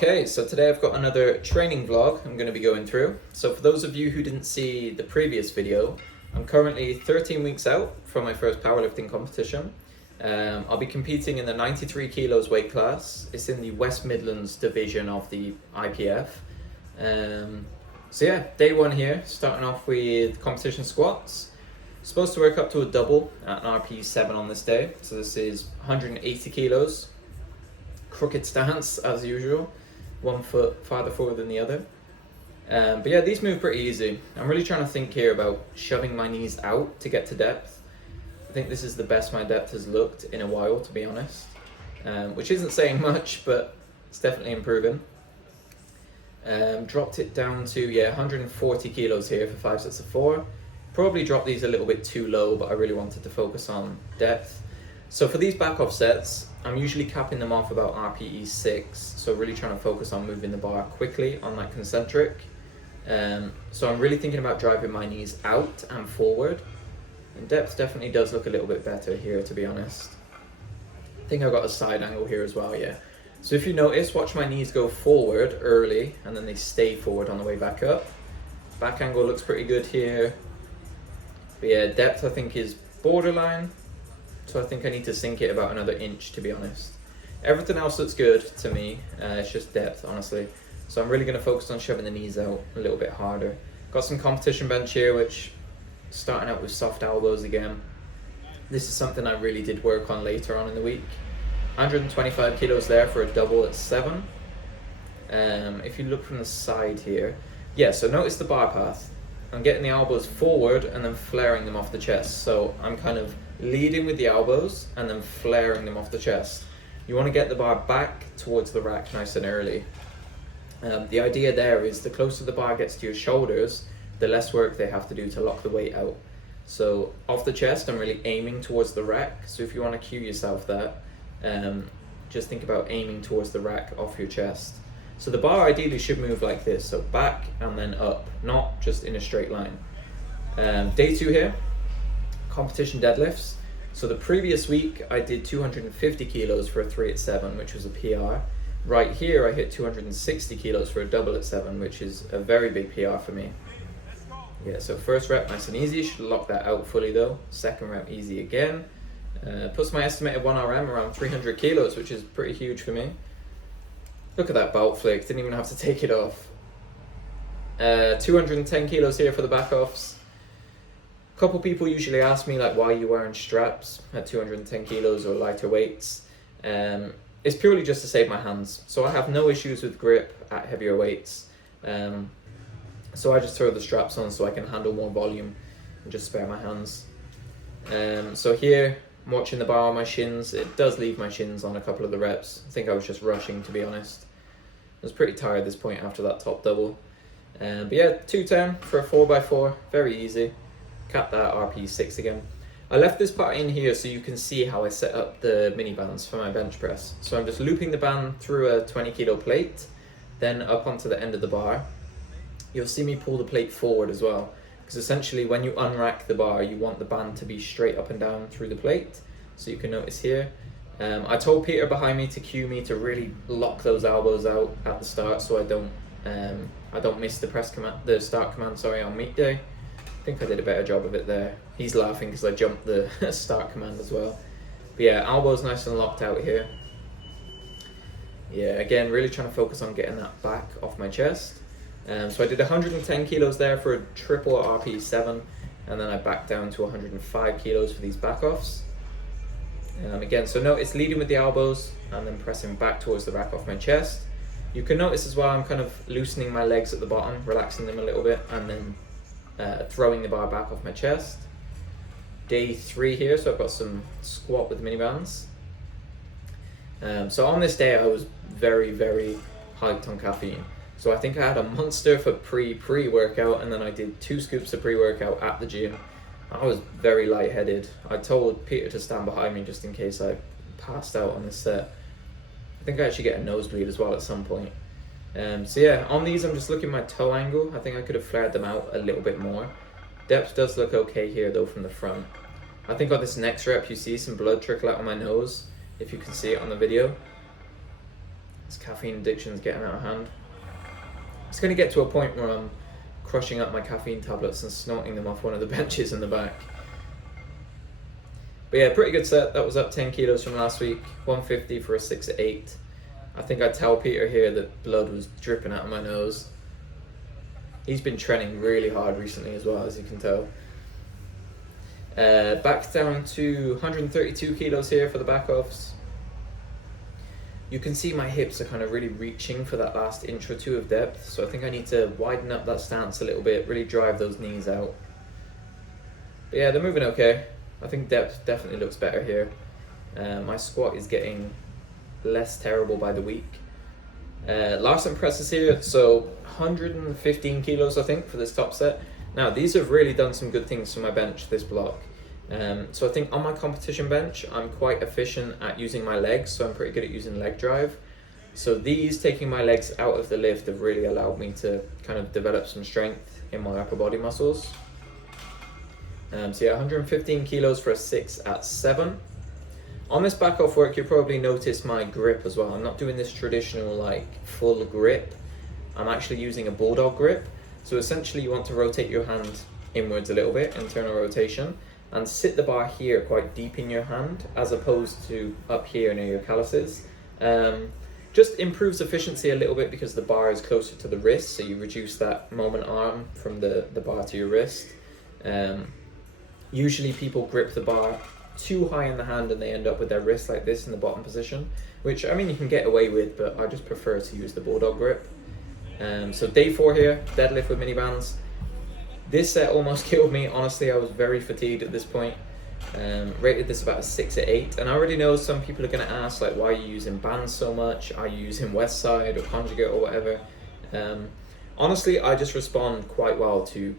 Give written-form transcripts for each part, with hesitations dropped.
Okay, so today I've got another training vlog I'm going to be going through. So for those of you who didn't see the previous video, I'm currently 13 weeks out from my first powerlifting competition. I'll be competing in the 93 kilos weight class. It's in the West Midlands division of the IPF. So yeah, day one here, starting off with competition squats. Supposed to work up to a double at an RP 7 on this day. So this is 180 kilos. Crooked stance as usual, one foot farther forward than the other. But yeah, these move pretty easy. I'm really trying to think here about shoving my knees out to get to depth. I think this is the best my depth has looked in a while, to be honest, which isn't saying much, but it's definitely improving. Dropped it down to 140 kilos here for 5 sets of 4. Probably dropped these a little bit too low, but I really wanted to focus on depth. So for these back off sets, I'm usually capping them off about RPE 6, so really trying to focus on moving the bar quickly on that concentric. So I'm really thinking about driving my knees out and forward. And depth definitely does look a little bit better here, to be honest. I think I've got a side angle here as well, yeah. So if you notice, watch my knees go forward early, and then they stay forward on the way back up. Back angle looks pretty good here. But yeah, depth I think is borderline. So I think I need to sink it about another inch, to be honest. Everything else looks good to me, it's just depth, honestly. So I'm really going to focus on shoving the knees out a little bit harder. Got some competition bench here, which starting out with soft elbows again. This is something I really did work on later on in the week. 125 kilos there for a double at 7. If you look from the side here, so notice the bar path. I'm getting the elbows forward and then flaring them off the chest. So I'm kind of leading with the elbows and then flaring them off the chest. You want to get the bar back towards the rack nice and early. The idea there is the closer the bar gets to your shoulders, the less work they have to do to lock the weight out. So off the chest, I'm really aiming towards the rack. So if you want to cue yourself that, just think about aiming towards the rack off your chest. So the bar ideally should move like this, so back and then up, not just in a straight line. Day 2 here, competition deadlifts. So the previous week I did 250 kilos for a 3 at 7, which was a PR. Right here I hit 260 kilos for a double at 7, which is a very big PR for me. Yeah, so first rep nice and easy, should lock that out fully though. Second rep easy again. Puts my estimated 1RM around 300 kilos, which is pretty huge for me. Look at that belt flick, didn't even have to take it off. 210 kilos here for the back offs. A couple people usually ask me like, why are you wearing straps at 210 kilos or lighter weights? It's purely just to save my hands. So I have no issues with grip at heavier weights. So I just throw the straps on so I can handle more volume and just spare my hands. So here, I'm watching the bar on my shins. It does leave my shins on a couple of the reps. I think I was just rushing, to be honest. I was pretty tired at this point after that top double. But yeah, 210 for a 4x4, very easy. Cap that RP 6 again. I left this part in here so you can see how I set up the mini bands for my bench press. So I'm just looping the band through a 20 kilo plate, then up onto the end of the bar. You'll see me pull the plate forward as well, because essentially when you unrack the bar, you want the band to be straight up and down through the plate. So you can notice here. I told Peter behind me to cue me to really lock those elbows out at the start, so I don't miss the press command, the start command, on meet day. I think I did a better job of it there. He's laughing because I jumped the start command as well. But yeah, elbows nice and locked out here. Yeah, again, really trying to focus on getting that back off my chest. So I did 110 kilos there for a triple RP 7, and then I backed down to 105 kilos for these back offs. Again, so notice leading with the elbows and then pressing back towards the rack off my chest. You can notice as well I'm kind of loosening my legs at the bottom, relaxing them a little bit, and then throwing the bar back off my chest. Day 3 here, so I've got some squat with mini bands. So on this day I was very, very hyped on caffeine. So I think I had a monster for pre-workout, and then I did 2 scoops of pre-workout at the gym. I was very lightheaded. I told Peter to stand behind me just in case I passed out on this set. I think I actually get a nosebleed as well at some point. So yeah, on these I'm just looking at my toe angle. I think I could have flared them out a little bit more. Depth does look okay here though from the front. I think on this next rep you see some blood trickle out of my nose, if you can see it on the video. This caffeine addiction is getting out of hand. It's going to get to a point where I'm crushing up my caffeine tablets and snorting them off one of the benches in the back. But yeah, pretty good set. That was up 10 kilos from last week, 150 for a 6-8. I think I tell Peter here that blood was dripping out of my nose. He's been training really hard recently as well, as you can tell. Back down to 132 kilos here for the back offs. You can see my hips are kind of really reaching for that last inch or two of depth, so I think I need to widen up that stance a little bit, really drive those knees out. But yeah, they're moving okay. I think depth definitely looks better here. My squat is getting less terrible by the week. Last and presses here, so 115 kilos I think for this top set. Now these have really done some good things for my bench this block. So I think on my competition bench I'm quite efficient at using my legs, so I'm pretty good at using leg drive. So these, taking my legs out of the lift, have really allowed me to kind of develop some strength in my upper body muscles. So yeah, 115 kilos for a 6 at 7. On this back off work, you'll probably notice my grip as well. I'm not doing this traditional like full grip. I'm actually using a bulldog grip. So essentially you want to rotate your hand inwards a little bit, internal rotation, and sit the bar here quite deep in your hand as opposed to up here near your calluses. Just improves efficiency a little bit because the bar is closer to the wrist, so you reduce that moment arm from the bar to your wrist. Usually people grip the bar too high in the hand and they end up with their wrist like this in the bottom position, which I mean you can get away with, but I just prefer to use the bulldog grip. So day 4 here, deadlift with mini bands. This set almost killed me. Honestly, I was very fatigued at this point. Rated this about a 6/8, and I already know some people are going to ask like, why are you using bands so much? Are you using West Side or Conjugate or whatever? Honestly, I just respond quite well to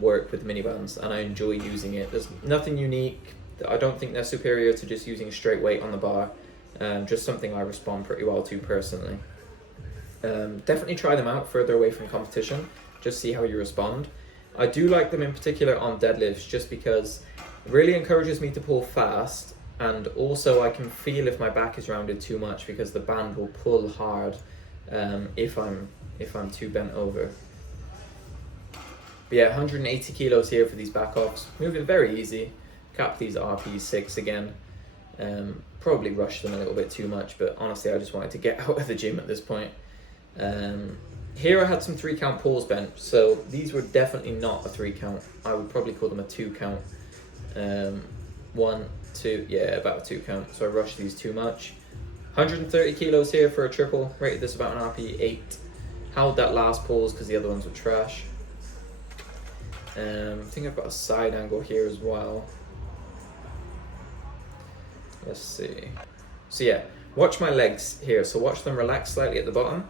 work with mini bands, and I enjoy using it. There's nothing unique. I don't think they're superior to just using straight weight on the bar. Just something I respond pretty well to personally. Definitely try them out further away from competition. Just see how you respond. I do like them in particular on deadlifts just because it really encourages me to pull fast, and also I can feel if my back is rounded too much because the band will pull hard if I'm too bent over. But yeah, 180 kilos here for these back offs. Moving very easy. Cap these RP6 again. Probably rushed them a little bit too much, but honestly I just wanted to get out of the gym at this point. Here I had some 3 count pulls bench, so these were definitely not a 3 count. I would probably call them a 2 count. 1, 2, yeah, about a 2 count. So I rushed these too much. 130 kilos here for a triple. Rated this about an RP8. Held that last pulls because the other ones were trash. I think I've got a side angle here as well. Let's see. So yeah, watch my legs here. So watch them relax slightly at the bottom,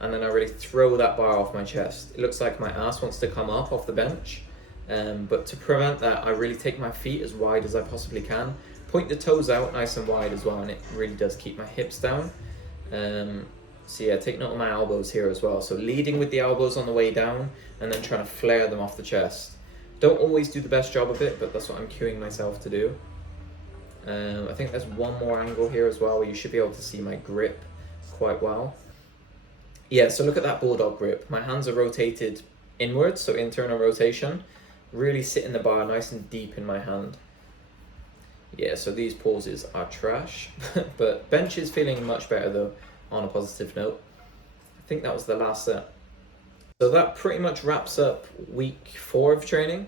and then I really throw that bar off my chest. It looks like my ass wants to come up off the bench, but to prevent that, I really take my feet as wide as I possibly can. Point the toes out nice and wide as well, and it really does keep my hips down. So yeah, take note of my elbows here as well. So leading with the elbows on the way down, and then trying to flare them off the chest. Don't always do the best job of it, but that's what I'm cueing myself to do. I think there's one more angle here as well where you should be able to see my grip quite well. Yeah, so look at that bulldog grip. My hands are rotated inwards, so internal rotation. Really sitting the bar nice and deep in my hand. Yeah, so these pauses are trash, but bench is feeling much better though, on a positive note. I think that was the last set. So that pretty much wraps up week 4 of training.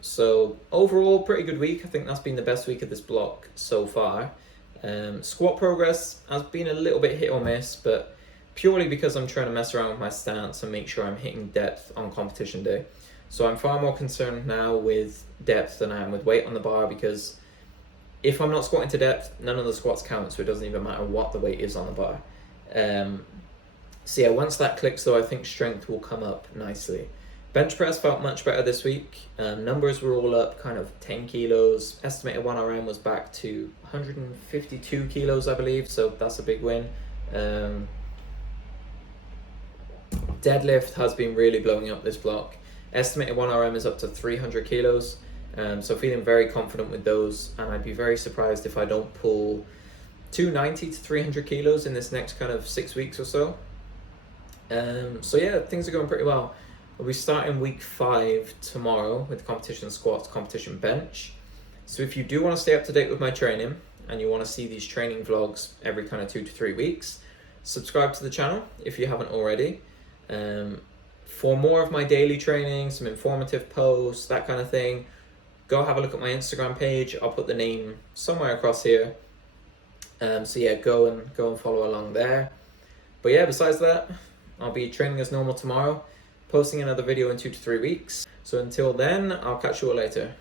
So overall, pretty good week. I think that's been the best week of this block so far. Squat progress has been a little bit hit or miss, but purely because I'm trying to mess around with my stance and make sure I'm hitting depth on competition day. So I'm far more concerned now with depth than I am with weight on the bar, because if I'm not squatting to depth, none of the squats count, so it doesn't even matter what the weight is on the bar. So yeah, once that clicks though, I think strength will come up nicely. Bench press felt much better this week. Numbers were all up kind of 10 kilos. Estimated 1RM was back to 152 kilos, I believe, so that's a big win. Deadlift has been really blowing up this block. Estimated 1RM is up to 300 kilos. So feeling very confident with those, and I'd be very surprised if I don't pull 290 to 300 kilos in this next kind of 6 weeks or so. So yeah, things are going pretty well. We'll be starting week 5 tomorrow with competition squats, competition bench. So if you do want to stay up to date with my training and you want to see these training vlogs every kind of 2 to 3 weeks, subscribe to the channel if you haven't already. For more of my daily training, some informative posts, that kind of thing, go have a look at my Instagram page. I'll put the name somewhere across here. So yeah, go and follow along there. But yeah, besides that, I'll be training as normal tomorrow, posting another video in 2 to 3 weeks. So until then, I'll catch you all later.